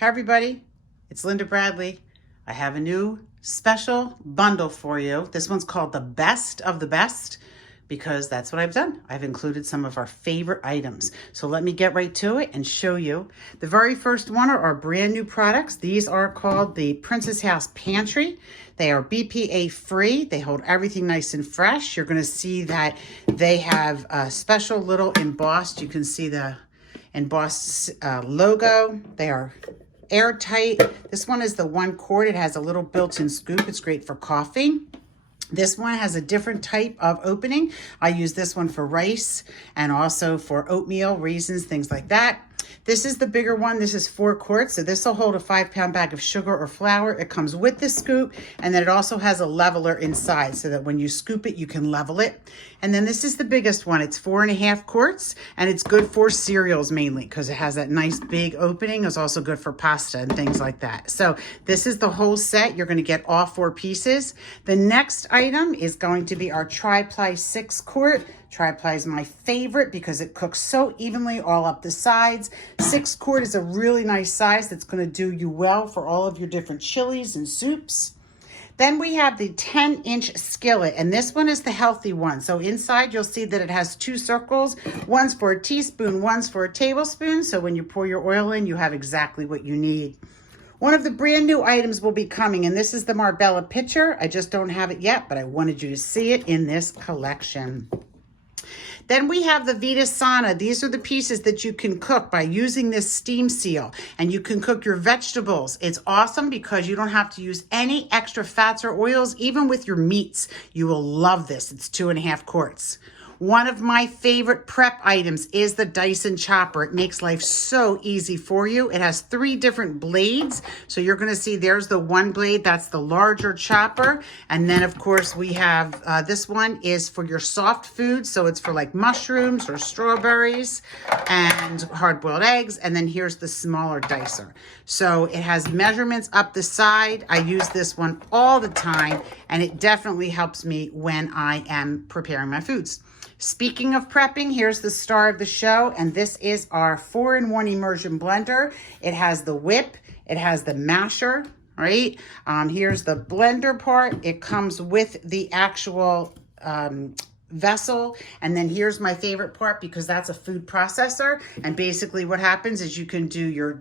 Hey everybody, it's Thelindabradley. I have a new special bundle for you. This one's called the best of the best because that's what I've done. I've included some of our favorite items. So let me get right to it and show you. The very first one are our brand new products. These are called the Princess House Pantry. They are BPA free. They hold everything nice and fresh. You're gonna see that they have a special little embossed, you can see the embossed logo. They are airtight. This one is the 1 quart. It has a little built-in scoop. It's great for coffee. This one has a different type of opening. I use this one for rice and also for oatmeal, raisins, things like that. This is the bigger one. This is 4 quarts. So this will hold a 5-pound bag of sugar or flour. It comes with the scoop, and then it also has a leveler inside so that when you scoop it, you can level it. And then this is the biggest one. It's 4.5 quarts, and it's good for cereals mainly because it has that nice big opening. It's also good for pasta and things like that. So this is the whole set. You're going to get all 4 pieces. The next item is going to be our tri-ply 6 quart. Tri-ply is my favorite because it cooks so evenly all up the sides. 6 quart is a really nice size that's going to do you well for all of your different chilies and soups. Then we have the 10-inch skillet, and this one is the healthy one. So inside you'll see that it has 2 circles. One's for a teaspoon, one's for a tablespoon. So when you pour your oil in, you have exactly what you need. One of the brand new items will be coming, and this is the Marbella Pitcher. I just don't have it yet, but I wanted you to see it in this collection. Then we have the Vida Sana. These are the pieces that you can cook by using this steam seal, and you can cook your vegetables. It's awesome because you don't have to use any extra fats or oils, even with your meats. You will love this. It's 2.5 quarts. One of my favorite prep items is the Dyson chopper. It makes life so easy for you. It has 3 different blades. So you're gonna see there's the 1 blade, that's the larger chopper. And then of course we have, this one is for your soft foods. So it's for like mushrooms or strawberries and hard-boiled eggs. And then here's the smaller dicer. So it has measurements up the side. I use this one all the time, and it definitely helps me when I am preparing my foods. Speaking of prepping, here's the star of the show, and this is our 4-in-1 Immersion Blender. It has the whip, it has the masher, right? Here's the blender part. It comes with the actual vessel, and then here's my favorite part because that's a food processor, and basically what happens is you can do your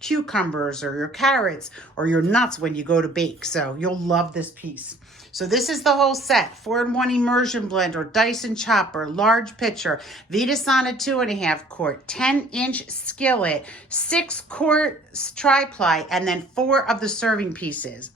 cucumbers or your carrots or your nuts when you go to bake. So you'll love this piece. So this is the whole set: 4-in-1 Immersion Blender, Dyson chopper, large pitcher, Vida Sana 2.5 quart, 10-inch skillet, 6 quart tri-ply, and then 4 of the serving pieces,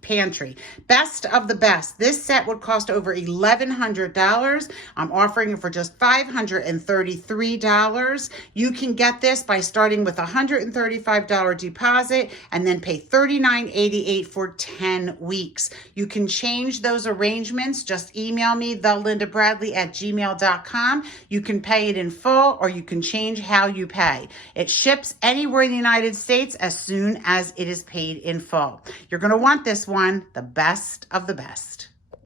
pantry. Best of the best. This set would cost over $1,100. I'm offering it for just $533. You can get this by starting with a $135 deposit and then pay $39.88 for 10 weeks. You can change those arrangements. Just email me, thelindabradley@gmail.com. You can pay it in full, or you can change how you pay. It ships anywhere in the United States as soon as it is paid in full. You're going to want this one, the best of the best.